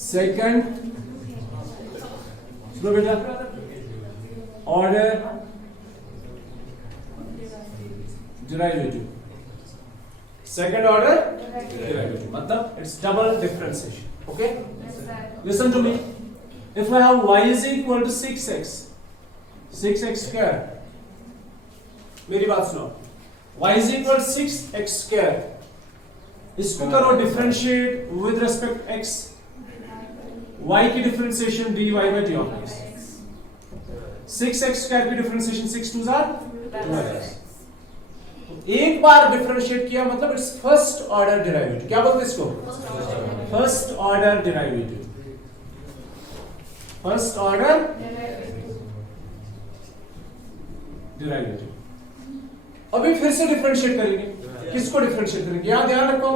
Second बेटा order derivative, second order derivative मतलब it's double differentiation. Okay, listen to me. If I have y is equal to 6x square, मेरी बात सुनो. y is equal to 6x square, इसको करो differentiate with respect x. y की differentiation dy by d of x. 6x square की differentiation 6 2s are 12x. एक बार differentiate किया मतलब इट्स फर्स्ट ऑर्डर डेरिवेटिव. क्या बोलते हैं इसको? First order derivative. First order derivative. अभी फिर से डिफरेंशिएट करेंगे. किसको डिफरेंशिएट करेंगे? यहां ध्यान रखो,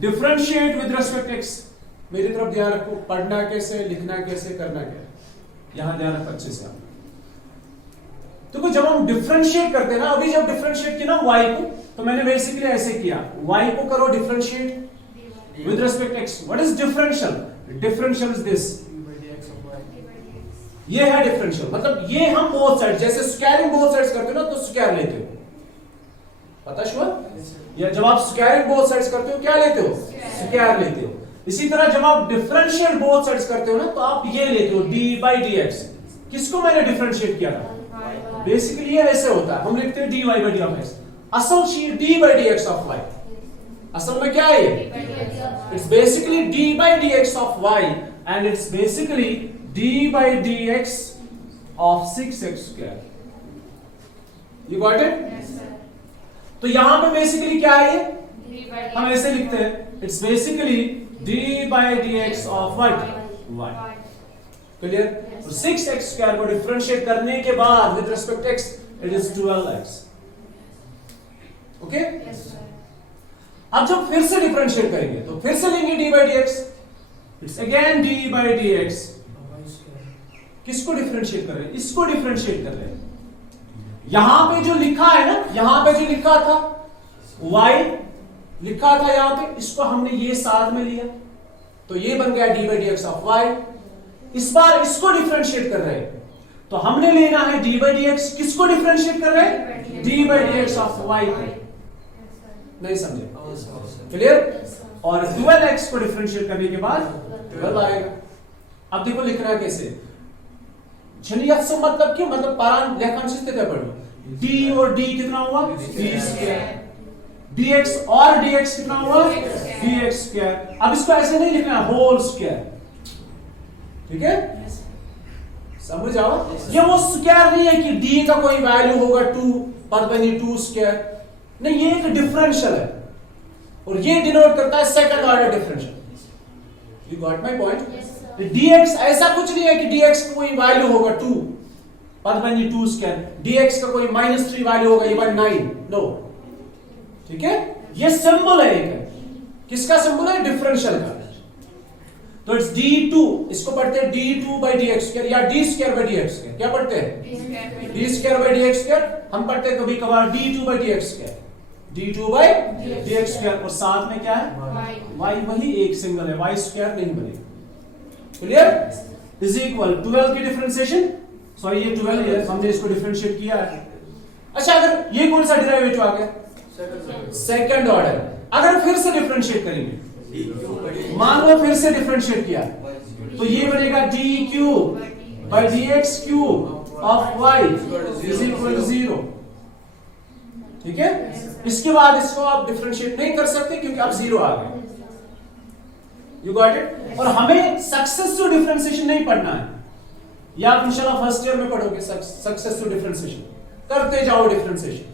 डिफरेंशिएट विद रेस्पेक्ट x. मेरी तरफ ध्यान रखो, पढ़ना कैसे, लिखना कैसे, करना क्या, यहां ध्यान रखो अच्छे से. तो जब हम डिफरेंशिएट करते हैं ना, अभी जब डिफरेंशिएट किया ना y को, तो मैंने बेसिकली ऐसे किया. y को करो differentiate with respect x. What is differential? Differential is this. ये है डिफरेंशियल. मतलब ये हम बोथ साइड, जैसे स्क्वायरिंग बोथ साइड्स करते हो ना, तो स्क्वायर लेते हो. पता श्योर? या जब आप स्क्वायरिंग बोथ साइड्स करते हो क्या लेते हो? स्क्वायर लेते हो. इसी तरह जब आप डिफरेंशिएट बोथ साइड्स करते हो ना, तो आप ये लेते हो d by dx. किसको मैंने डिफरेंशिएट किया था? बेसिकली ये ऐसे होता है, हम लिखते हैं dy by d of x. असल चीज d by dx of y. असल में क्या है? It's basically d by dx of y and it's basically d by dx of 6x square. You got it? Yes sir. तो यहां पे basically क्या है ये? हम ऐसे लिखते हैं, it's basically d by dx of what? y. Clear? तो 6x स्क्वायर को डिफरेंशिएट करने के बाद with respect x it is 12x. Okay? अब जब फिर से डिफरेंशिएट करेंगे तो फिर से लेंगे d by dx. It's again d by dx. किसको डिफरेंशिएट कर रहे हैं? इसको डिफरेंशिएट कर रहे हैं. यहां पे जो लिखा है ना, यहां पे जो लिखा था y लिखा था यहां पे, इसको हमने ये साथ में लिया, तो ये बन गया d by dx of y. इस बार इसको डिफरेंशिएट कर रहे हैं, तो हमने लेना है d by dx. किसको डिफरेंशिएट कर रहे हैं? d by dx of y. नहीं समझे? क्लियर? और 12x को डिफरेंशिएट करने के बाद 12 आएगा. अब देखो लिखना है कैसे. छनियत्सम मतलब क्यों? मतलब पारान लेखांशित पढ़ो. d और d कितना हुआ? d square. dx और dx कितना हुआ? dx square. अब इसको ऐसे नहीं लिखना है, होल स्क्वायर. ठीक है? समझ आओ? ये वो स्क्वायर नहीं है कि d का कोई वैल्यू होगा 2 पर बनी 2 स्क्वायर. नहीं, ये एक डिफरेंशियल है और ये डिनोट करता है second order differential. You got my point? dx ऐसा कुछ नहीं है कि dx का कोई वैल्यू होगा 2 पर बनी 2 स्क्वायर. dx का कोई -3 वैल्यू होगा ये 9. नो. ठीक है? ये सिंबल है एक. किसका सिंबल है? डिफरेंशियल का. तो इट्स d2. इसको पढ़ते हैं d2 by dx स्क्वायर या d square by dx square. क्या पढ़ते हैं? d square by dx square. हम पढ़ते हैं कभी कभार d2 by dx square. d2 by dx square. और साथ में क्या है? y. वही एक सिंगल है, y स्क्वायर नहीं बनेगा. क्लियर? इज इक्वल 12 की डिफरेंशिएशन. सॉरी ये 12 है, हमने इसको डिफरेंशिएट किया है. अच्छा, अगर ये कौन सा डेरिवेटिव आ गया? Second order. अगर फिर से डिफरेंशिएट करेंगे, मान लो फिर से डिफरेंशिएट किया, तो ये बनेगा dq by dx cube of y is equal to 0. ठीक है? इसके बाद इसको आप डिफरेंशिएट नहीं कर सकते क्योंकि अब 0 आ गया. You got it? और हमें सक्सेसिव डिफरेंशिएशन नहीं पढ़ना है. या आप इंशाल्लाह फर्स्ट ईयर में पढ़ोगे सक्सेसिव डिफरेंशिएशन. करते जाओ डिफरेंशिएशन.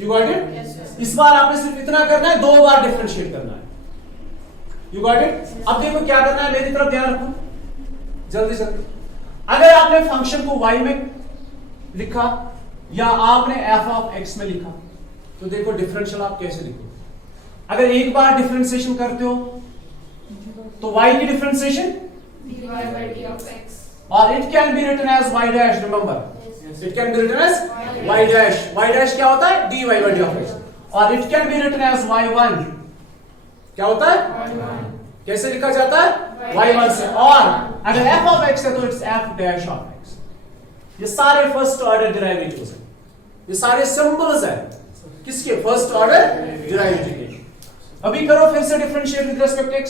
You got it? इस बार आपने सिर्फ इतना करना है, 2 बार डिफरेंशिएट करना है. You got it? अब देखो क्या करना है, मेरी तरफ ध्यान रखो जल्दी जल्दी. अगर आपने फंक्शन को y में लिखा या आपने f of x में लिखा, तो देखो डिफरेंशियल आप कैसे लिखो. अगर एक बार डिफरेंशिएशन करते हो तो y की differentiation dy by d of x. और it can be written as y dash. Remember, it can be written as y dash. y dash क्या होता है? dy by d of x. और it can be written as y1. क्या होता है? कैसे लिखा जाता है? y1 से। और अगर f ऑफ x है तो it's f dash of x। ये सारे फर्स्ट ऑर्डर डेरिवेटिव्स हैं, ये सारे सिंबल्स हैं किसके? फर्स्ट ऑर्डर डेरिवेटिव के। अभी करो फिर से differentiate with respect x।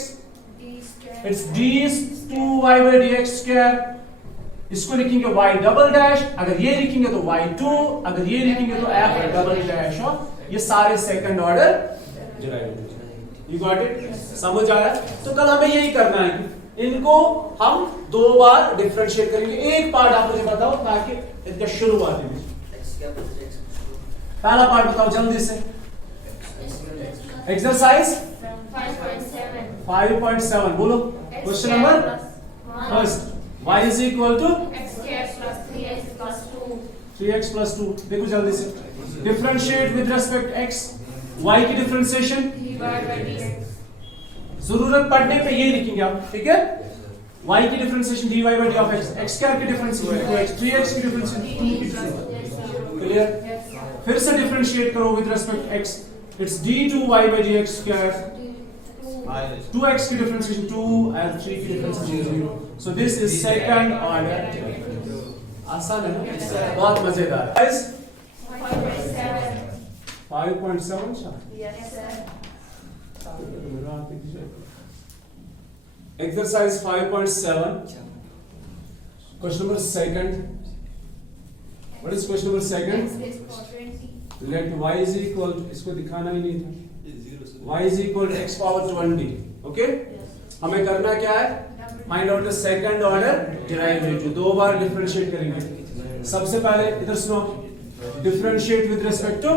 It's d2y by dx square. इसको लिखेंगे y डबल डैश, अगर ये लिखेंगे तो y2, अगर ये लिखेंगे तो f डबल डैश ऑफ। ये सारे second order derivative. You got it? समझ आया? तो कल हमें यही करना है कि इनको हम दो बार डिफरेंशिएट करेंगे। एक पार्ट आप मुझे बताओ ताकि इनका शुरुआत है। पहला पार्ट बताओ जल्दी से। एक्सरसाइज 5.7 बोलो। Question number first, y is equal to x square plus 3x plus 2. 3x plus 2। देखो जल्दी से, differentiate with respect x। y की डिफरेंशिएशन dy by dx. जरूरत पड़ने पे ये लिखेंगे आप, ठीक है? y की differentiation dy by d of x, x square की डिफरेंशिएशन 2x, 3x की डिफरेंशिएशन 2 की डिफरेंशिएशन। क्लियर? फिर से डिफरेंशिएट करो with respect x। It's d2y by dx square. 2x की डिफरेंशिएशन 2 and 3 की differentiation 0। So this is second order derivative। आसान है ना? बहुत मजेदार। Guys 5.7 Exercise 5.7 question number second। What is question number second? Let y is equal to, इसको दिखाना ही नहीं था, y is equal to x power 20। Okay, हमें करना क्या है? Find out the second order derivative. दो बार डिफरेंशिएट करेंगे। सबसे पहले इधर सुनो, differentiate with respect to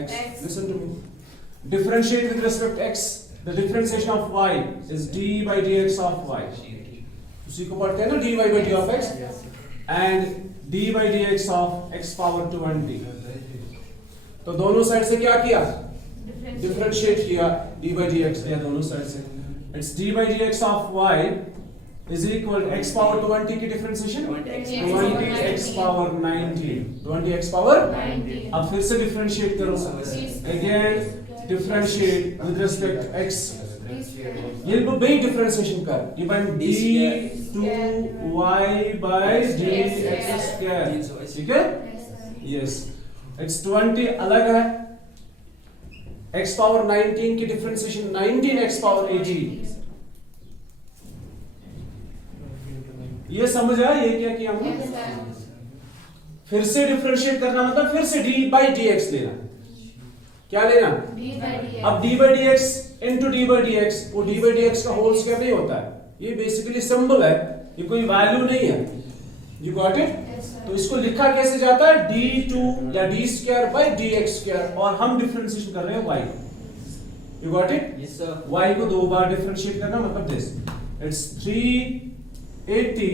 x। Listen to me, differentiate with respect x। The differentiation of y is d by dx of y। उसी को पढ़ते हैं ना, dy by d of x and d by dx of x power 20। तो दोनों side से क्या किया? डिफरेंशिएट किया, d by dx लिया दोनों साइड से। It's d by dx of y is equal to x power 20 की differentiation 20x power 19, 20x power 19। अब फिर से डिफरेंशिएट करो, again differentiate with respect x। ये को बे डिफरेंशिएशन कर, given d2y by dx square. ठीक है? यस, इट्स 20 अलग है, x पावर 19 की डिफरेंशिएशन 19x पावर 18। ये समझ आया ये क्या किया हमने? फिर से डिफरेंशिएट करना मतलब फिर से d by dx लेना। क्या लेना? d by dx। अब d by dx into d by dx, वो d by dx का होल स्क्वायर नहीं होता है, ये बेसिकली सिंबल है, ये कोई वैल्यू नहीं है। You got it? तो इसको लिखा कैसे जाता है? d2 या d square by dx square, और हम डिफरेंशिएशन कर रहे हैं y। You got it? Yes sir. y को दो बार डिफरेंशिएट करना मतलब this, it's 380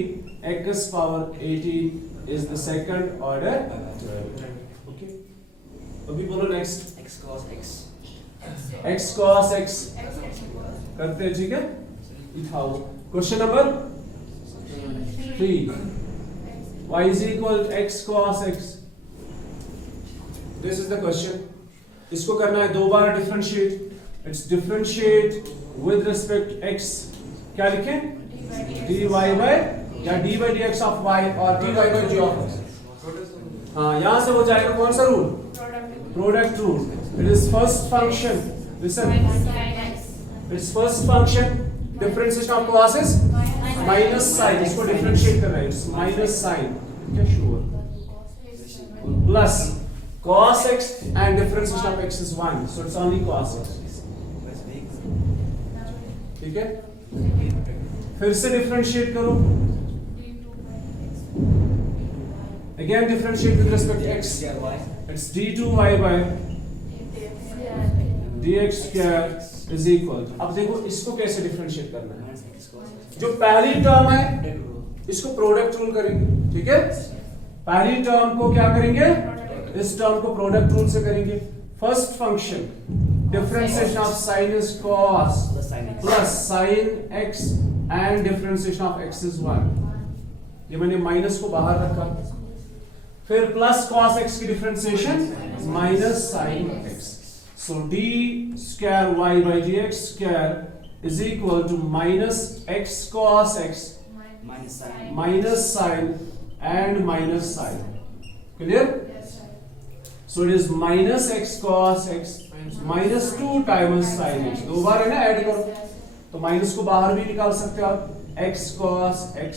x power 18 is the second order. Okay, अभी बोलो next. x cos x। x cos x करते हैं, ठीक है? उठाओ question number 3, y is equal to x cos x। This is the question. इसको करना है दो बार differentiate. It's differentiate with respect x। क्या लिखें? dy by या d by dx of y और dy by d of x। हाँ, यहां से हो जाएगा कौन सा रूल? Product rule. It is first function, listen, it's first function differentiation of classes minus sine. इसको डिफरेंशिएट कर रहे हैं, इट्स माइनस साइन, क्या sure, plus cos x and differentiation of x is 1, so it's only cos x। ठीक है? फिर से differentiate करो, again differentiate with respect to x, it's d2y by dx square is equal। अब देखो इसको कैसे डिफरेंशिएट करना है। जो पहली टर्म है इसको प्रोडक्ट रूल करेंगे, ठीक है? पहली टर्म को क्या करेंगे? इस टर्म को प्रोडक्ट रूल से करेंगे। First function differentiation of sin is cos plus sin x and differentiation of x is 1। ये मैंने माइनस को बाहर रखा, फिर प्लस cos x की differentiation minus sin x। So d square y by dx square is equal to minus x cos x minus sin. minus sin and minus sin. Clear? Yes, sir. So it is minus x cos x minus 2 times sin x. दो बार है ना, add करो तो minus को बाहर भी निकाल सकते हो आप, x cos x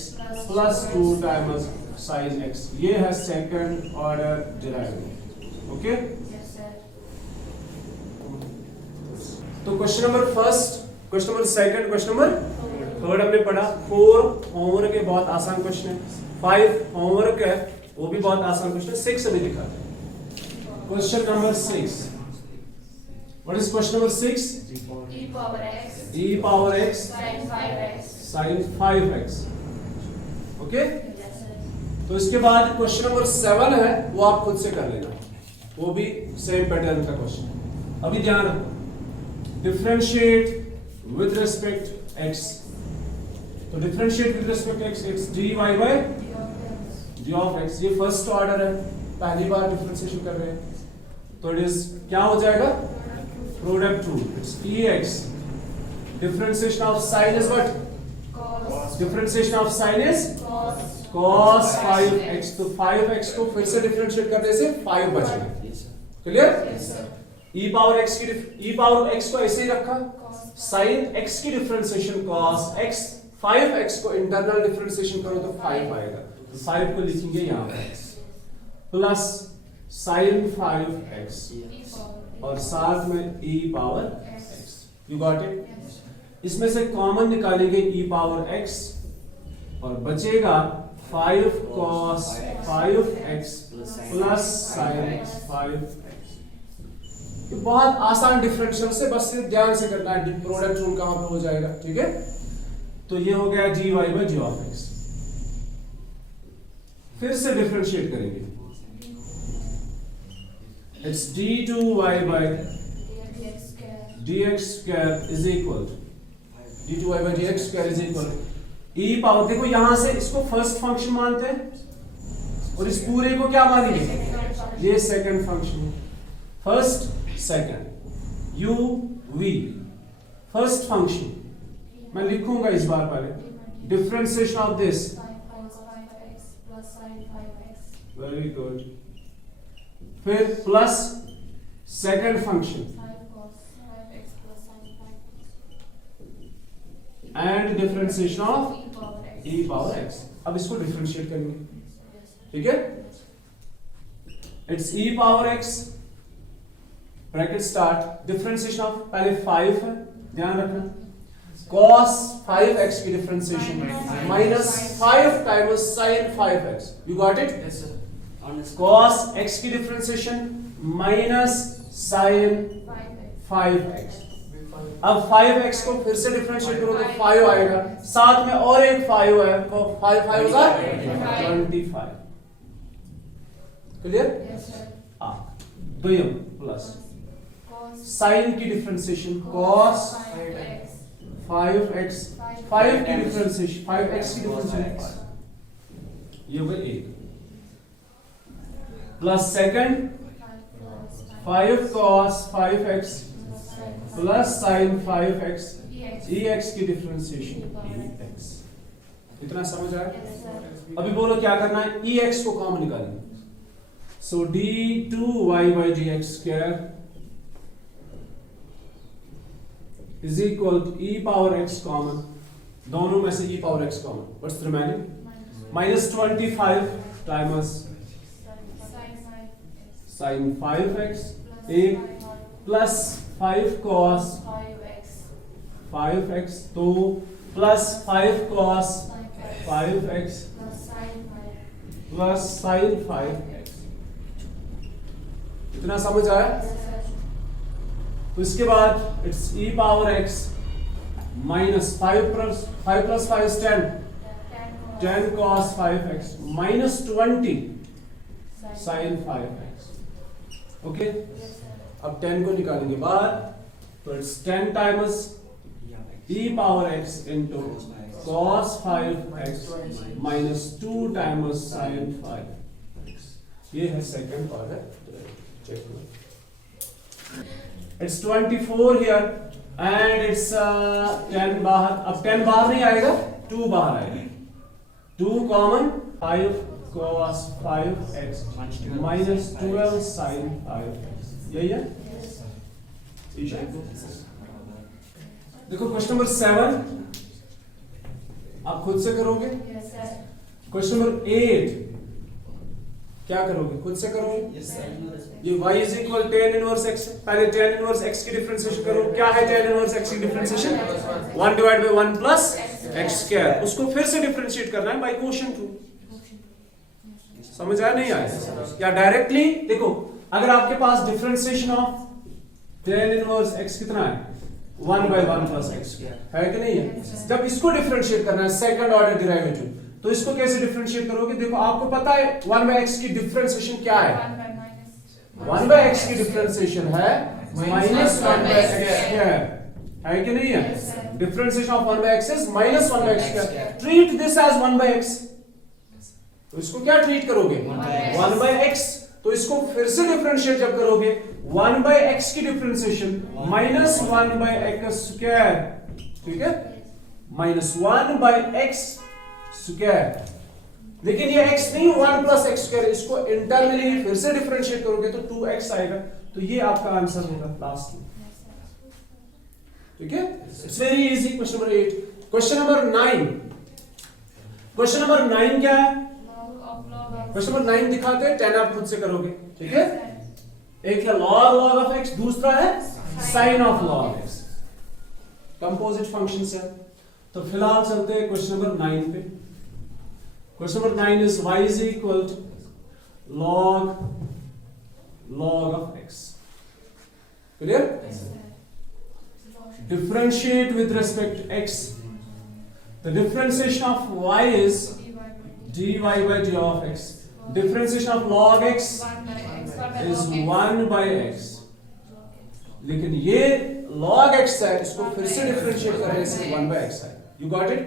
plus 2 times sin x. ये है second order derivative. Okay, Yes, sir. तो question number first, question number second, question number third हमने पढ़ा. 4 होमवर्क है, बहुत आसान क्वेश्चन है. 5 होमवर्क है, वो भी बहुत आसान क्वेश्चन है. 6 अभी दिखाते हैं. Question number 6. What is question number 6? E power x E power x sin 5x. sin 5x. Okay, Yes, sir. तो इसके बाद क्वेश्चन नंबर 7 है, वो आप खुद से कर लेना. वो भी सेम पैटर्न का क्वेश्चन. अभी ध्यान रखो, डिफरेंशिएट विद रिस्पेक्ट x. तो differentiate with respect x, it's dy by d of x. ये फर्स्ट ऑर्डर है, पहली बार डिफरेंशिएशन कर रहे हैं, तो इट इज क्या हो जाएगा, product rule. It's ex. Differentiation of sine is what, Cos. Differentiation of sine is Cos. cos 5x. तो 5x को फिर से डिफरेंशिएट करने से 5 बचेगा. Yes, sir. Clear? Yes, sir. e power x की e पावर x को ऐसे ही रखा, Cos. sin x की डिफरेंशिएशन cos x, 5x को इंटरनल डिफरेंशिएशन करो तो 5 आएगा. तो 5 को लिखेंगे यहाँ पर plus sin 5x E power और साथ में e power x. x. You got it? Yes, sir. इसमें से कॉमन निकालेंगे e पावर x और बचेगा 5 cos 5x plus sin 5x. ये बहुत आसान डिफरेंशियल से, बस सिर्फ ध्यान से करना है, प्रोडक्ट रूल कहां पे हो जाएगा. ठीक है, तो ये हो गया dy by g of x. फिर से डिफरेंशिएट करेंगे. It's d2y by dx square. dx square is equal to d2y by dx square is equal to e power. देखो यहां से इसको फर्स्ट फंक्शन मानते हैं और इस पूरे को क्या मानेंगे, ये सेकंड फंक्शन है. First second u v first function मैं लिखूंगा इस बार पहले. Differentiation of this, Cos 5x plus sin 5x. Very good. फिर plus second function 5 cos 5x plus sin 5x. And differentiation of E power x. e power x. अब इसको differentiate करेंगे. Yes, sir. ठीक है, it's e power x bracket start, differentiation of पहले 5 है, ध्यान रखना, cos 5x की differentiation minus 5 times sin 5x. You got it? Yes, sir. Honest. cos x की differentiation minus sin 5x. 5x. अब 5x को फिर से डिफरेंशिएट करो तो 5 आएगा, साथ में और एक 5 है, तो 5 5 होगा 25. क्लियर? Yes, sir. द्वयम प्लस Cos साइन की डिफरेंशिएशन cos 5x. 5x, 5 की डिफरेंशिएशन 5x की डिफरेंशिएशन, ये हो गया 1 plus second 5 cos 5x plus sin 5x ex की डिफरेंशिएशन ex. इतना समझ आया? Yes, sir. अभी बोलो क्या करना है, ex को कॉमन निकालेंगे. सो d2y by dx square is equal to e power x common, दोनों में से e power x common, what's remaining minus 25 times sin 5x एक प्लस 5 cos 5x, तो plus 5 cos 5x plus sin 5x. इतना समझ आया? तो इसके बाद it's e power x minus 5 plus 5 is 10 cos 5x minus 20 sin 5x. Okay, अब 10 को निकालेंगे बाहर, तो it's 10 times e power x into cos 5x minus 2 times sin 5x. ये है सेकंड ऑर्डर. चेक करो, इट्स 24 here एंड इट्स 10 बाहर, अब 10 बाहर नहीं आएगा, 2 बाहर आएगा, 2 common, 5 cos 5x minus 12 sin 5x, यही है। देखो क्वेश्चन नंबर 7 आप खुद से करोगे। Yes, sir. क्वेश्चन नंबर 8 क्या करोगे, खुद से करोगे। ये y is equal tan inverse x, पहले tan इनवर्स x की डिफरेंशिएशन करो। क्या है tan इनवर्स x की differentiation, 1 divide by 1 plus x square, उसको फिर से डिफरेंशिएट करना है बाय कोशेंट रूल। समझ आया नहीं आया, या डायरेक्टली देखो, अगर आपके पास differentiation of tan inverse x कितना है, 1 बाय 1 प्लस x है कि नहीं है। जब इसको डिफरेंशिएट करना है सेकंड ऑर्डर डेरिवेटिव, तो इसको कैसे डिफरेंशिएट करोगे। देखो आपको पता है 1 बाय x की डिफरेंशिएशन क्या है, 1 बाय x की डिफरेंशिएशन है माइनस 1 बाय x स्क्वायर, है कि नहीं है। Differentiation of 1 by x is minus 1 by x square. Treat this as 1 by x, तो इसको क्या ट्रीट करोगे, 1 बाय x। तो इसको फिर से डिफरेंशिएट जब करोगे, 1 बाय x की differentiation minus 1 by x square, ठीक है, माइनस 1 बाय x स्क्वायर। लेकिन ये x नहीं, 1 प्लस x स्क्वायर, इसको इंटरनली फिर से डिफरेंशिएट करोगे तो 2x आएगा। तो ये आपका आंसर होगा लास्ट में, ठीक है। It's very easy. Question number 8। Question number 9, question number 9 क्या है, क्वेश्चन नंबर 9 दिखाते हैं, 10 आप खुद से करोगे, ठीक है। एक है log ऑफ x, दूसरा है sin of log x, composite function है। तो फिलहाल चलते हैं क्वेश्चन नंबर 9 पे। Question number 9 is y is equal to log of x, clear. Differentiate with respect to x, the differentiation of y is dy by d of x, differentiation of log x is 1 by x। लेकिन ये log x है, इसको फिर से differentiate करने से 1 by x है। You got it?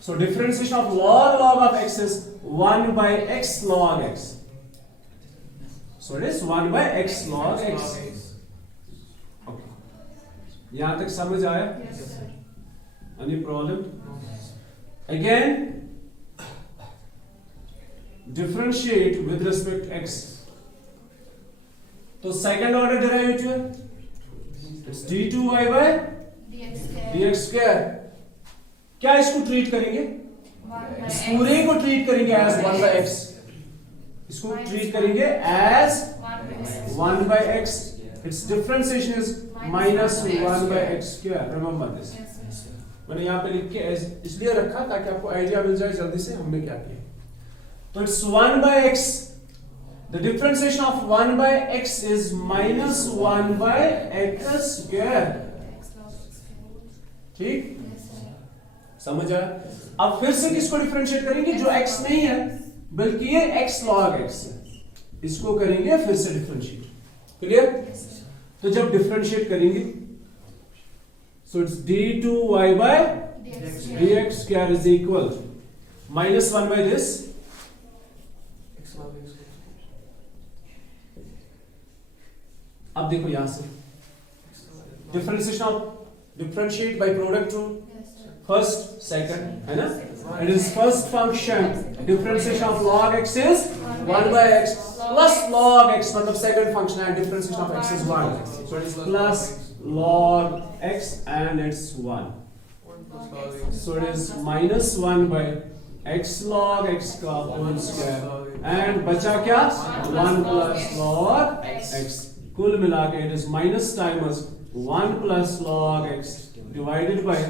So differentiation of log of x is 1 by x log x. So it is 1 by x log x. Okay. यहां तक समझ आया? Any problem? Again, differentiate with respect to x. तो second order derivative है, it's d2y by dx square. क्या इसको treat करेंगे, इस पूरे को ट्रीट करेंगे एज 1 by x, इसको ट्रीट करेंगे as 1 by x। It's differentiation is minus 1 by x square. Remember this, मैंने यहाँ पे लिख के इसलिए रखा ताकि आपको आइडिया मिल जाए जल्दी से हमने क्या किया। तो it's 1 by x, the differentiation of 1 by x is minus 1 by x square, ठीक, समझ आया। अब फिर से किसको डिफरेंशिएट करेंगे, जो x नहीं है बल्कि ये x log x है, इसको करेंगे फिर से डिफरेंशिएट, क्लियर। तो जब डिफरेंशिएट करेंगे, so it's d2y by dx square is equal to minus 1 by this, अब देखो यहां से differentiation of differentiate by product rule, first second है ना। It is first function, differentiation of log x is 1 by x plus log x, मतलब second function है, differentiation of x is 1, so it is plus log x and it's 1, so it is minus 1 by x log x का whole square and बचा क्या, 1 plus log x। कुल मिला के इट इज minus times 1 plus log x divided by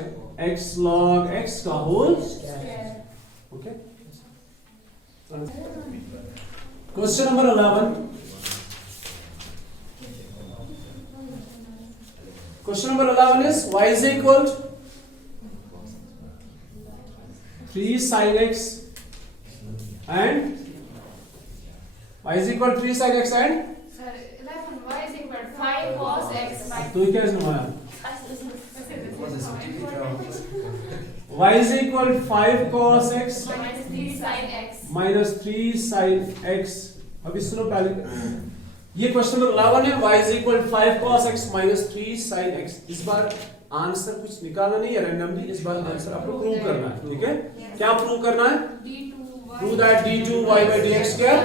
x log x का whole square, okay. Question number 11, question number 11 is y is equal to 3 sin x and y is equal to 3 sin x and y is equal to 5 cos x minus तो क्या इसमें y is equal to 5 cos x 3 sin x minus 3 sin x। अभी सुनो पहले, ये question number 11 है, y is equal to 5 cos x minus 3 sin x। इस बार answer कुछ निकालना नहीं है रैंडमली, इस बार आंसर आपको प्रूव करना है, ठीक है? क्या प्रूव करना है? Prove that d2y by dx square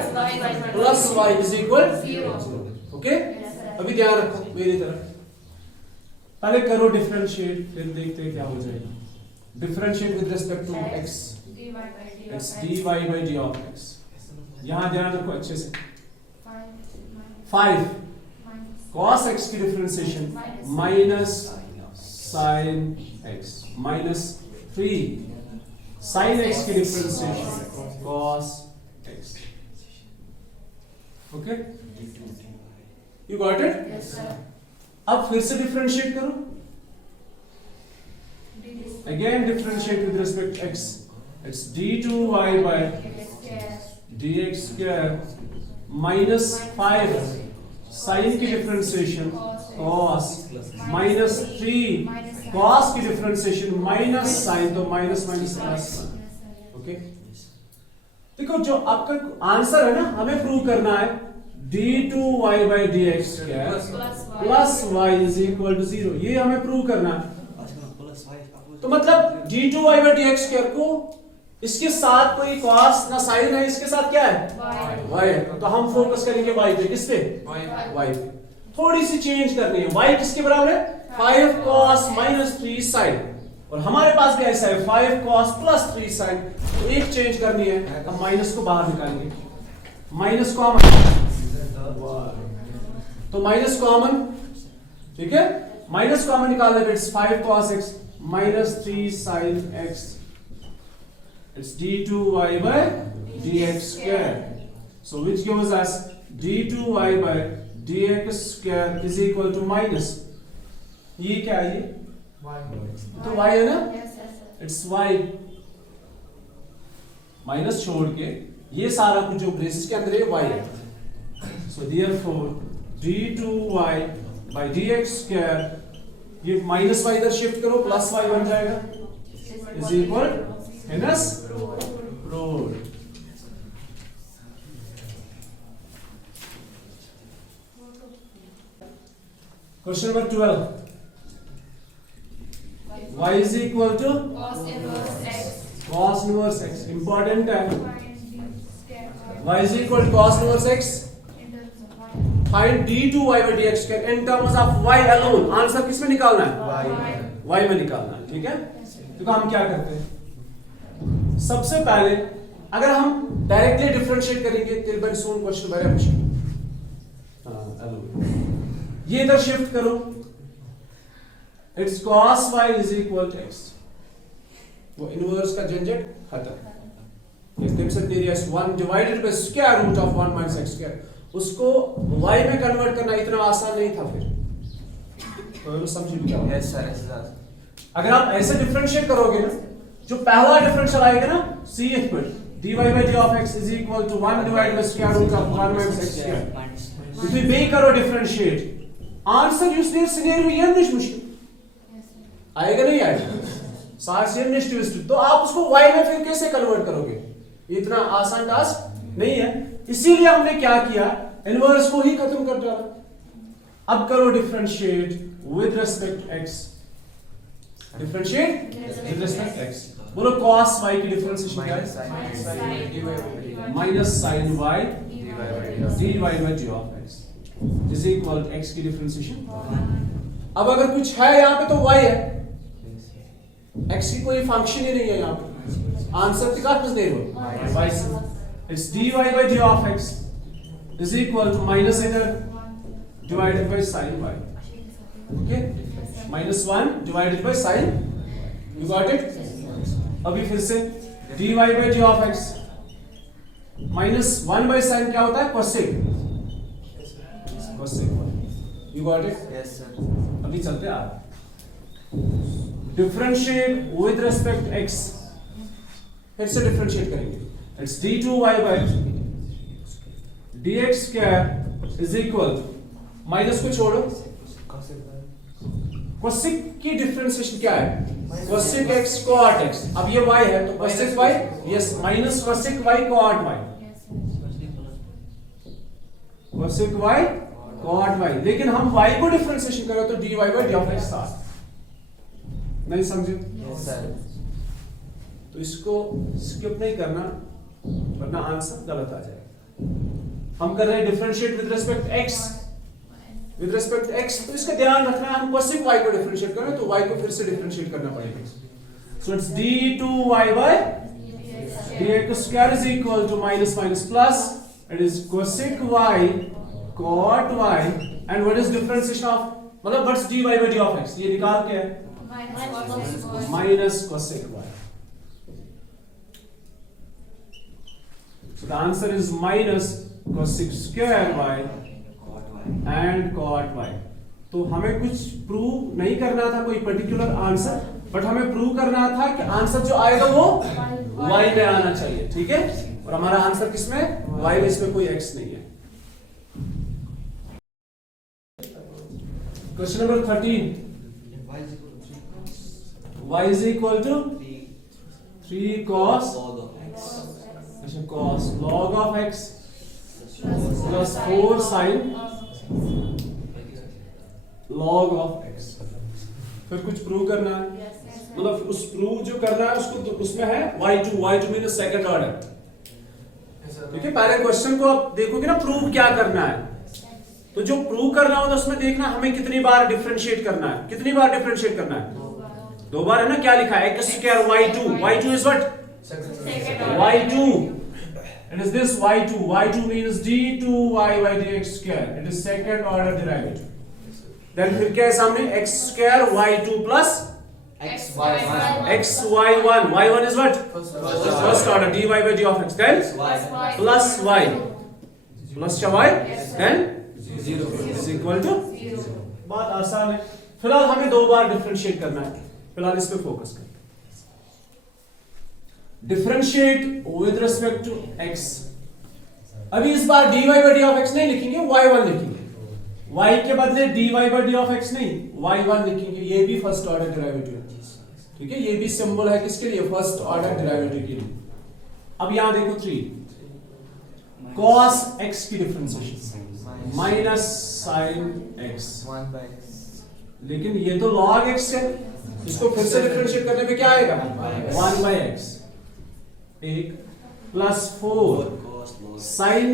plus y is equal 0। Okay, अभी ध्यान रखो मेरी तरफ, पहले करो डिफरेंशिएट, फिर देखते हैं क्या हो जाएगा। Differentiate with respect to x, it's dy by d of x। यहां ध्यान रखो अच्छे से। 5 cos x की differentiation minus sin x minus 3 sin x की differentiation cos x। Okay, you got it? अब फिर से डिफरेंशिएट करो, again differentiate with respect x, it's d2y by dx square minus 5 sin की डिफरेंशिएशन cos माइनस 3 cos की differentiation minus sin, तो minus minus plus. Okay, देखो जो आपका आंसर है ना, हमें प्रूव करना है d2y by dx square plus y is equal to 0, ये हमें प्रूव करना है। तो मतलब d2y by dx स्क्वायर को इसके साथ कोई cos ना sin है, इसके साथ क्या है? y है। तो हम फोकस करेंगे y पे, किस पे? y पे। थोड़ी सी चेंज करनी है, y किसके बराबर है? 5 cos माइनस 3 sin, और हमारे पास भी ऐसा है 5 cos प्लस 3 sin, तो एक चेंज करनी है। हम माइनस को बाहर निकालेंगे, माइनस कॉमन, तो माइनस कॉमन, ठीक है? माइनस कॉमन निकालने पे it's 5 cos x minus 3 sin x, it's d2y by dx square, so which gives us d2y by dx square is equal to minus, ये क्या है? ये तो y है ना, it's y, माइनस छोड़ के ये सारा कुछ जो ब्रेसेस के अंदर है y है, so therefore d2y by dx square, ये माइनस y इधर शिफ्ट करो, प्लस y बन जाएगा, is equal hence proved। Question number 12, y is equal to cos inverse x, important है, y is equal to cos inverse x, find d2y by dx square in terms of y alone। Answer किस में निकालना है? y में निकालना है, ठीक है? तो हम क्या करते हैं, सबसे पहले अगर हम डायरेक्टली डिफरेंशिएट करेंगे till very soon question very मुश्किल। ये इधर शिफ्ट करो, it's cos y is equal to x, वो इनवर्स का झंझट खत्म। इस concept area is 1 divided by square root of 1 minus x square, उसको y में कन्वर्ट करना इतना आसान नहीं था फिर, तो समझिए क्या? यस सर, अगर आप ऐसे डिफरेंशिएट करोगे ना, जो पहला डिफरेंशियल आएगा ना सी एफ पर, dy by d of x is equal to 1 divided by square root of 1 minus x square, if you make करो differentiate, answer use their scenario ये नहीं मुश्किल आएगा, नहीं आएगा, साथ नेक्स्ट ट्विस्ट, तो आप उसको y में फिर कैसे कन्वर्ट करोगे? इतना आसान टास्क नहीं है, इसीलिए हमने क्या किया, इनवर्स को ही खत्म कर डाला। अब करो differentiate with respect x, differentiate with respect x, बोलो cos y की डिफरेंशिएशन क्या है? Minus sin y dy by d of x is equal to x की डिफरेंशिएशन। अब अगर कुछ है यहाँ पे तो y है, x की कोई फंक्शन ही नहीं है यहाँ पे, आंसर किसका दे रहे हो? It's dy by d of x is equal to minus इधर divided by sin y, okay, -1 divided by sin, you got it? अभी फिर से dy by d of x -1 by sin क्या होता है? cosec, cosec 1, you got it? Yes sir। अभी चलते हैं डिफरेंशिएट विद रिस्पेक्ट x, फिर से डिफरेंशिएट करेंगे, it's d2y by dx square is equal, minus को छोड़ो, cosec की डिफरेंशिएशन क्या है? cosec x cot x, अब ये y है तो cosec y, yes, minus cosec y cot y, cosec y cot y, लेकिन हम y को डिफरेंशिएशन करें तो dy by d of x साथ, नहीं समझे? Yes, sir. तो इसको स्किप नहीं करना वरना आंसर गलत आ जाएगा। हम कर रहे हैं differentiate with respect x, with respect x, तो इसका ध्यान रखना है हम कोसेक y को डिफरेंशिएट कर रहे हैं तो y को फिर से डिफरेंशिएट करना पड़ेगा। So it's d2y by dx square is equal to minus minus plus, it is cosec y cot y, and what is differentiation of, मतलब what's dy by d of x, ये निकाल के है minus cosec y. So the answer is minus cosec square y and cot y. तो हमें कुछ prove नहीं करना था कोई पर्टिकुलर आंसर, बट हमें प्रूव करना था कि आंसर जो आएगा वो y में आना चाहिए, ठीक है? और हमारा आंसर किसमें? y में, इसमें कोई x नहीं है। Question number 13, y is equal to 3 cos cos log of x plus 4 sin log of x। फिर कुछ प्रूव करना है, मतलब उस प्रूव जो कर रहा है उसको तो उसमें है y2 मीन सेकंड ऑर्डर, ठीक है? पहले क्वेश्चन को आप देखोगे ना प्रूव क्या करना है, तो जो प्रूव करना होता है उसमें देखना हमें कितनी बार डिफरेंशिएट करना है, कितनी बार डिफरेंशिएट करना है? 2 बार है ना? क्या लिखा है? x square y2 is what? y2, it is this y2 means d2y by dx square, it is second order derivative. Then फिर क्या है सामने? x square y2 plus xy1, y1 is what? First order dy by d of x, then plus y plus y, then 0 is equal to 0। बात आसान है। फिलहाल हमें 2 बार differentiate करना है, फिलहाल इस पे फोकस करें। Differentiate with respect to x, अभी इस बार dy by d of x नहीं लिखेंगे, y1 लिखेंगे। y के बदले dy by d of x नहीं, y1 लिखेंगे। ये भी फर्स्ट ऑर्डर डेरिवेटिव है, ठीक है? ये भी सिंबल है किसके लिए? फर्स्ट ऑर्डर डेरिवेटिव के लिए। अब यहां देखो 3 cos x की differentiation minus sin x, 1 by x. लेकिन ये तो log x है, इसको फिर से डिफरेंशिएट करने पे क्या आएगा? 1 by x, एक प्लस 4 sin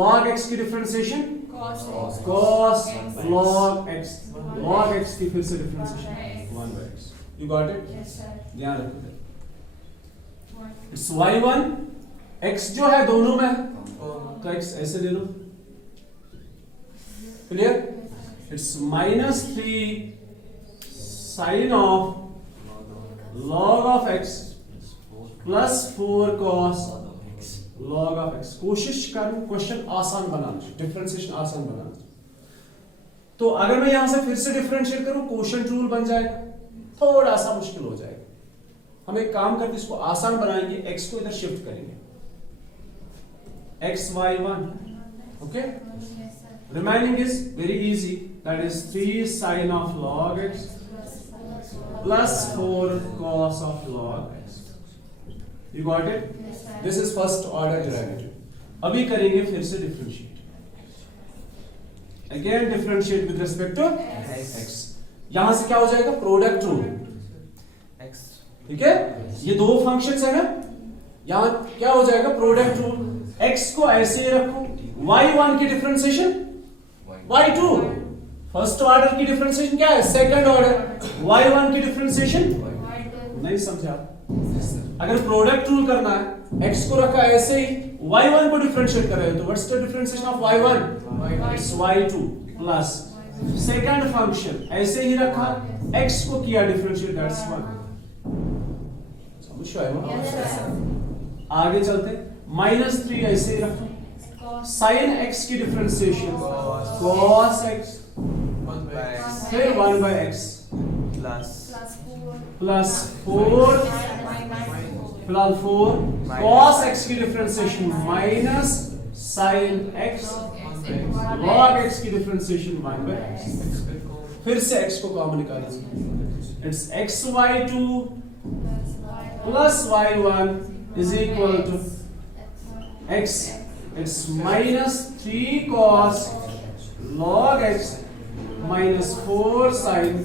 log x की differentiation cos log x, log x की फिर से differentiation 1 by x। You got it? ध्यान रखो, इट्स y1, x जो है दोनों में है तो x ऐसे ले लो, clear? It's minus 3 sin of log of x plus 4 cos log of x। कोशिश करूं क्वेश्चन आसान बनाना, डिफरेंशिएशन आसान बनाना। तो अगर मैं यहां से फिर से डिफरेंशिएट करूं, क्वोशिएंट रूल बन जाएगा, थोड़ा सा मुश्किल हो जाएगा। हम एक काम करके इसको आसान बनाएंगे, x को इधर शिफ्ट करेंगे, xy1, okay? Remaining is very easy, that is 3 sin of log x plus 4 cos of log x। You got it? This is first order derivative. अभी करेंगे फिर से differentiate, again differentiate with respect to x। यहां से क्या हो जाएगा? Product rule, X. ठीक है? ये दो फंक्शंस है ना, यहां क्या हो जाएगा? Product rule. x को ऐसे ही रखो, y1 की डिफरेंशिएशन y2, फर्स्ट ऑर्डर की डिफरेंशिएशन क्या है? Second order. y1 की डिफरेंशिएशन नहीं समझा? अगर प्रोडक्ट रूल करना है, x को रखा ऐसे ही, y1 को डिफरेंशिएट कर रहे हो, तो what's the differentiation of y1? It's y2 plus second function ऐसे ही रखा, x को किया डिफरेंशिएट, दैट्स 1। समझ आया? आगे चलते, माइनस 3 ऐसे ही रखा, sin x की differentiation cos x 1 by x फिर 1 by x plus प्लस 4 फिलहाल 4 cos x की differentiation minus sin x log x की डिफरेंशिएशन 1 by x। फिर से x को कॉमन निकालेंगे, it's xy2 plus y1 is equal to x, it's minus 3 cos log x minus 4 sin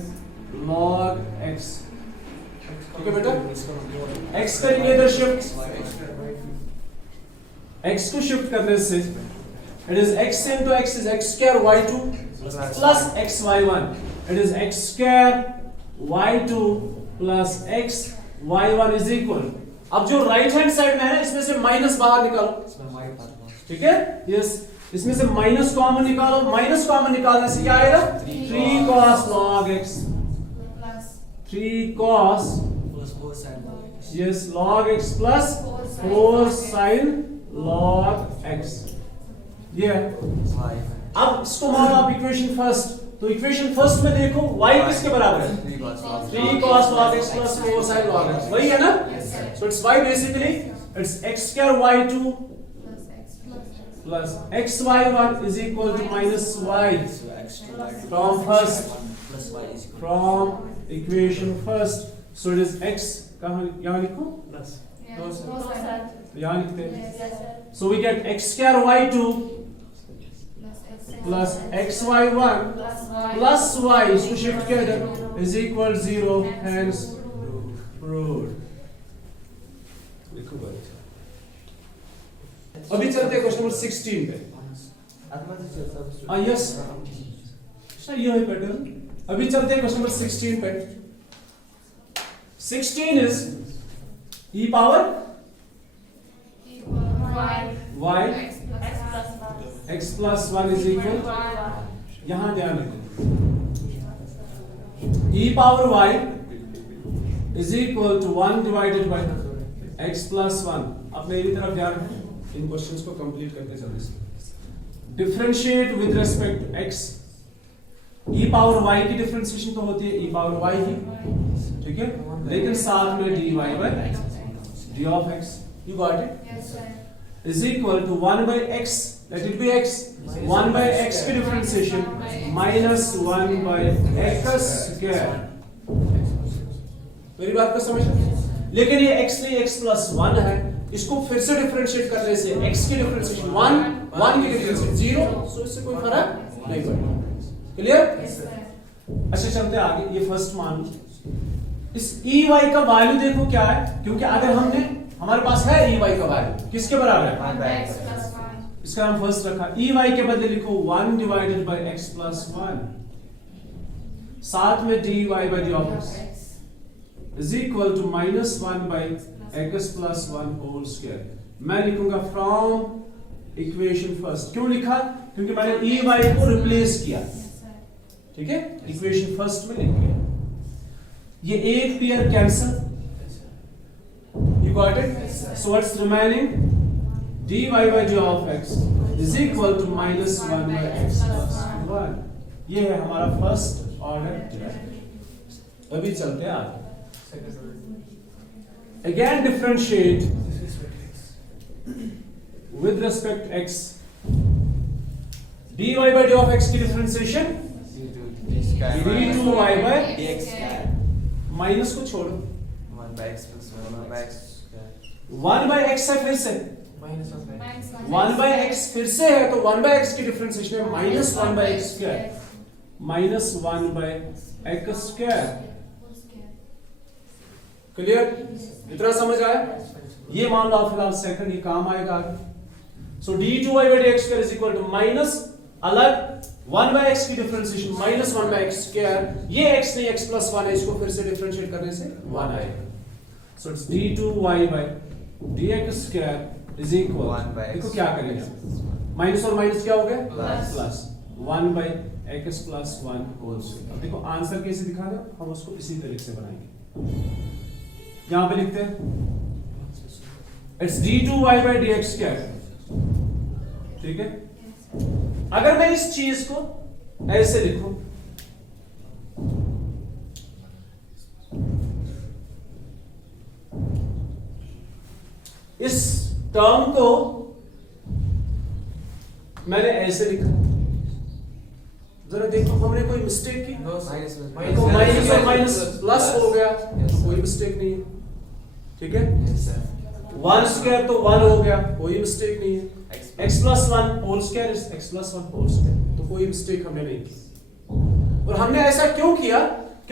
log x। ठीक है बेटा, x करेंगे इधर शिफ्ट, x को शिफ्ट करने से it is x into x is x square y2 plus x y1, it is x square y2 plus x y1 is equal, अब जो राइट हैंड साइड में है ना इसमें से माइनस बाहर निकालो, ठीक है, यस, इसमें से माइनस कॉमन निकालो, माइनस कॉमन निकालने से क्या आएगा 3 cos log x, plus 3 cos Plus 4 sin log x. yes log x plus 4 sin log x, ये है। Y. अब इसको मानो आप इक्वेशन फर्स्ट, तो इक्वेशन फर्स्ट में देखो y किसके बराबर है 3 cos log 3 cos log x plus 4 sin log x, वही है ना, yes sir so it's y basically it's x square y2 plus x plus xy1 is equal to minus y So x to y from first, plus y is equal from equation first, so it is x, कहाँ यहाँ लिखो plus, yes Those- both side तो यहाँ लिखते हैं, yes sir so we get x square y2 plus x plus xy1 plus y plus y, इसको shift किया इधर is equal 0, hence proved। लिखो भाई, अभी चलते हैं क्वेश्चन नंबर 16 पे। हाँ यस, ये है पैटर्न। अभी चलते हैं क्वेश्चन नंबर 16 पे। 16 is e power y y x plus 1 is equal, यहाँ ध्यान रखो, e power y is equal to 1 divided by x plus 1। अब मेरी तरफ ध्यान रखो, इन क्वेश्चंस को कंप्लीट करते जल्दी से। Differentiate with respect x, e power y की डिफरेंशिएशन तो होती है e पावर y ही, ठीक है, लेकिन साथ में dy by d of x, you got it, yes sir is equal to 1 by x, let it be x, 1 by x की differentiation minus 1 by x square। मेरी बात को समझ, लेकिन ये x नहीं x plus 1 है, इसको फिर से डिफरेंशिएट करने से x की डिफरेंशिएशन 1, 1 की डिफरेंशिएशन 0, सो इससे कोई फर्क नहीं पड़ेगा। क्लियर? yes sir अच्छा चलते हैं आगे, ये फर्स्ट मान लो। इस ey का वैल्यू देखो क्या है, क्योंकि अगर हमने, हमारे पास है ey का वैल्यू किसके बराबर है, 1 by x x plus y इसका हम फर्स्ट रखा, ey के बदले लिखो 1 divided by x plus 1, साथ में dy by d of x is equal to minus 1 by x plus 1 whole square। मैं लिखूंगा फ्रॉम इक्वेशन फर्स्ट, क्यों लिखा, क्योंकि मैंने ey को रिप्लेस किया, yes sir ठीक है, इक्वेशन फर्स्ट में लिख दिया, ये एक pair cancel, you got it, so what's remaining, dy by d of x is equal to minus 1 by x plus 1, ये है हमारा फर्स्ट ऑर्डर। अभी चलते हैं आगे, again differentiate with respect to x, dy by d of x की differentiation d2y by dx square minus को छोड़ो, 1 by x plus 1 by x square 1 by x है फिर से, minus of x minus 1 by x फिर से है, तो 1 by x की डिफरेंशिएशन है minus 1 by x square, minus 1 by x square। Clear, इतना समझ आया, ये मान लो फिलहाल सेकंड, ये काम आएगा आगे। सो d2y by dx square is equal to minus अलग 1 by x की differentiation minus 1 by x square, ये x नहीं x plus 1 है, इसको फिर से डिफरेंशिएट करने से 1 आएगा, so it's d2y by dx square is equal, 1 by x देखो क्या करेंगे, माइनस और माइनस क्या हो गया, Plus. Plus 1 by x plus 1 whole square. अब देखो आंसर कैसे दिखा दो, हम उसको इसी तरीके से बनाएंगे, यहां पे लिखते हैं it's d2y by dx square, ठीक है, अगर मैं इस चीज को ऐसे लिखूं, इस टर्म को मैंने ऐसे लिखा, जरा देखो हमने कोई मिस्टेक की, minus देखो माइनस और माइनस प्लस हो गया, तो कोई मिस्टेक नहीं है, ठीक है, yes sir 1 स्क्वायर तो 1 हो गया, कोई मिस्टेक नहीं है, x x plus 1 whole square is x plus 1 whole square, तो कोई मिस्टेक हमने नहीं की। और हमने ऐसा क्यों किया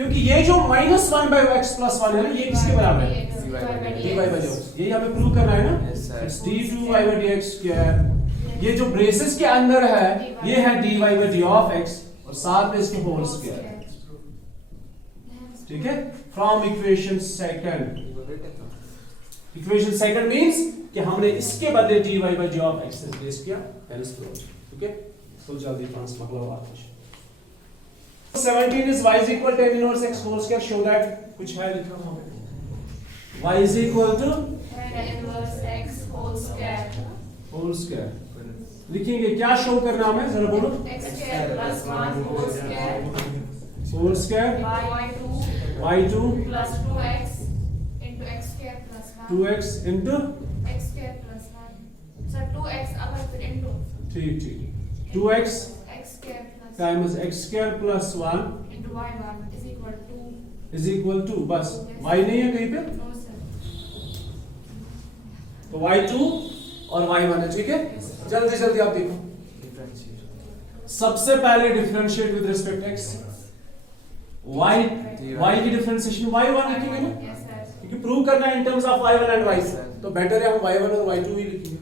क्योंकि ये जो -1/x+1 है ना, ये किसके बराबर है? dy by dx। यही हमें प्रूव करना है ना? Yes, sir. It's d2y/dx²। ये जो ब्रेसेस के अंदर है ये है dy by d of x और साथ में इसके होल स्क्वायर। ठीक है, from equation second. Equation second means कि हमने इसके बदले dy by d of x से रिप्लेस किया, हेंस प्रूव। ठीक है, तो जल्दी ट्रांस मतलब बात 17 is y is equal to tan inverse x whole square, show that। कुछ है लिखा वहां पे, y is equal to whole square लिखेंगे। क्या शो करना हमें, जरा बोलो। Whole square y2 2x into ठीक 2x times x² plus 1 is equal to, बस y नहीं है कहीं पे, तो y2 और y1 है। ठीक है, जल्दी जल्दी आप देखो। सबसे पहले differentiate with respect x, y की डिफरेंशिएशन y1 लिखेंगे ना, क्योंकि प्रूव करना है in terms of y1 and y2, तो बेटर है हम y1 और y2 ही लिखेंगे।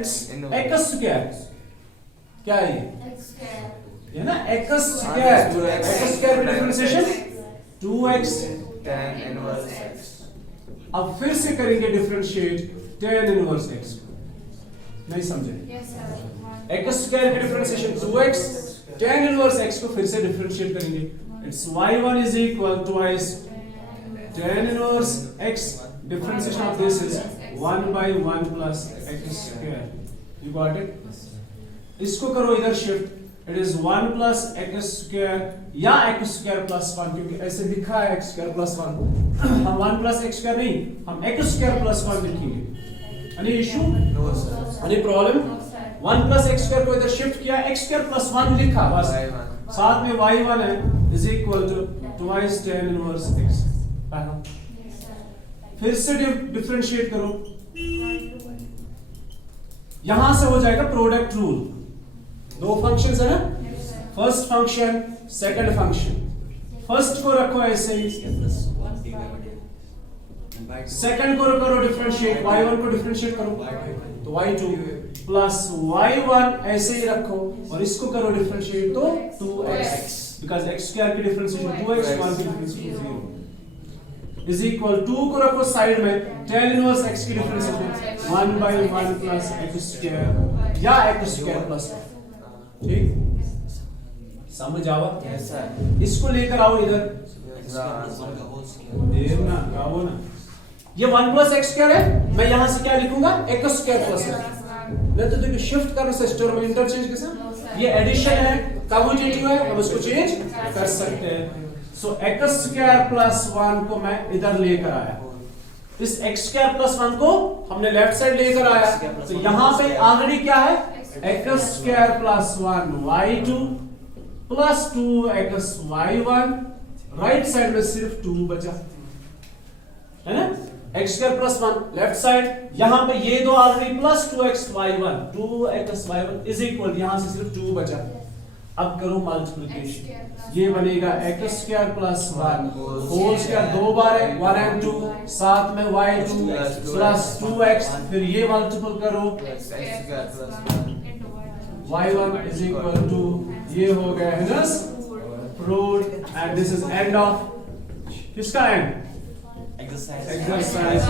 इट्स x स्क्वायर, क्या है ये ना, x स्क्वायर की differentiation 2x tan inverse x। अब फिर से करेंगे डिफरेंशिएट tan इनवर्स x। नहीं समझे? x स्क्वायर की differentiation 2x, tan inverse x को फिर से डिफरेंशिएट करेंगे। It's y1 is equal to twice tan inverse x, differentiation of this is 1/1 plus x square। You got it? इसको करो इधर shift, it is 1 plus x square या x square plus 1, क्योंकि ऐसे लिखा है x square plus 1। हम 1 plus x square नहीं, हम x square plus 1 लिखेंगे। Any issue? No sir। Any problem? 1 plus x square को इधर शिफ्ट किया, x square plus 1 लिखा बस, y1 साथ में y1 है is equal to twice tan inverse x। पहला फिर से डिफरेंशिएट करो, यहां से हो जाएगा प्रोडक्ट रूल। दो फंक्शंस है ना, first function second function. First को रखो ऐसे ही, सेकंड को करो डिफरेंशिएट, y1 को डिफरेंशिएट करो तो y2 प्लस y1 ऐसे ही रखो और इसको करो डिफरेंशिएट तो 2x, बिकॉज़ x स्क्वायर की डिफरेंशिएशन 2x, 1 की डिफरेंशिएशन 0 इज इक्वल 2 को रखो साइड में, tan इनवर्स x की डिफरेंशिएशन 1/1 प्लस x स्क्वायर या x स्क्वायर प्लस 1। ठीक, समझ आवा? yes sir। इसको लेकर आओ इधर, देर ना आओ ना। ये 1 plus x स्क्वायर है, मैं यहां से क्या लिखूंगा, x स्क्वायर प्लस 1। मैं तो देखो शिफ्ट करने से स्टोर में इंटरचेंज के साथ, ये एडिशन है, कम्यूटेटिव है, हम इसको चेंज कर सकते हैं। सो x स्क्वायर प्लस 1 को मैं इधर लेकर आया, इस x स्क्वायर प्लस 1 को हमने लेफ्ट साइड लेकर आया, तो यहां पे ऑलरेडी क्या है, x square plus 1 y2 plus 2x y1, right side में सिर्फ 2 बचा है ना, x square plus 1 left side, यहां पे ये दो already plus 2x y1, 2x y1 is equal, यहां से सिर्फ 2 बचा। अब करो मल्टीप्लिकेशन, ये बनेगा x square plus 1 whole square, दो बार है 1 and 2, साथ में y2 प्लस 2x, फिर ये मल्टीपल करो x square plus 1 y1 is equal to, ये हो गया है ना proved, and this is end of, किसका एंड, exercise exercise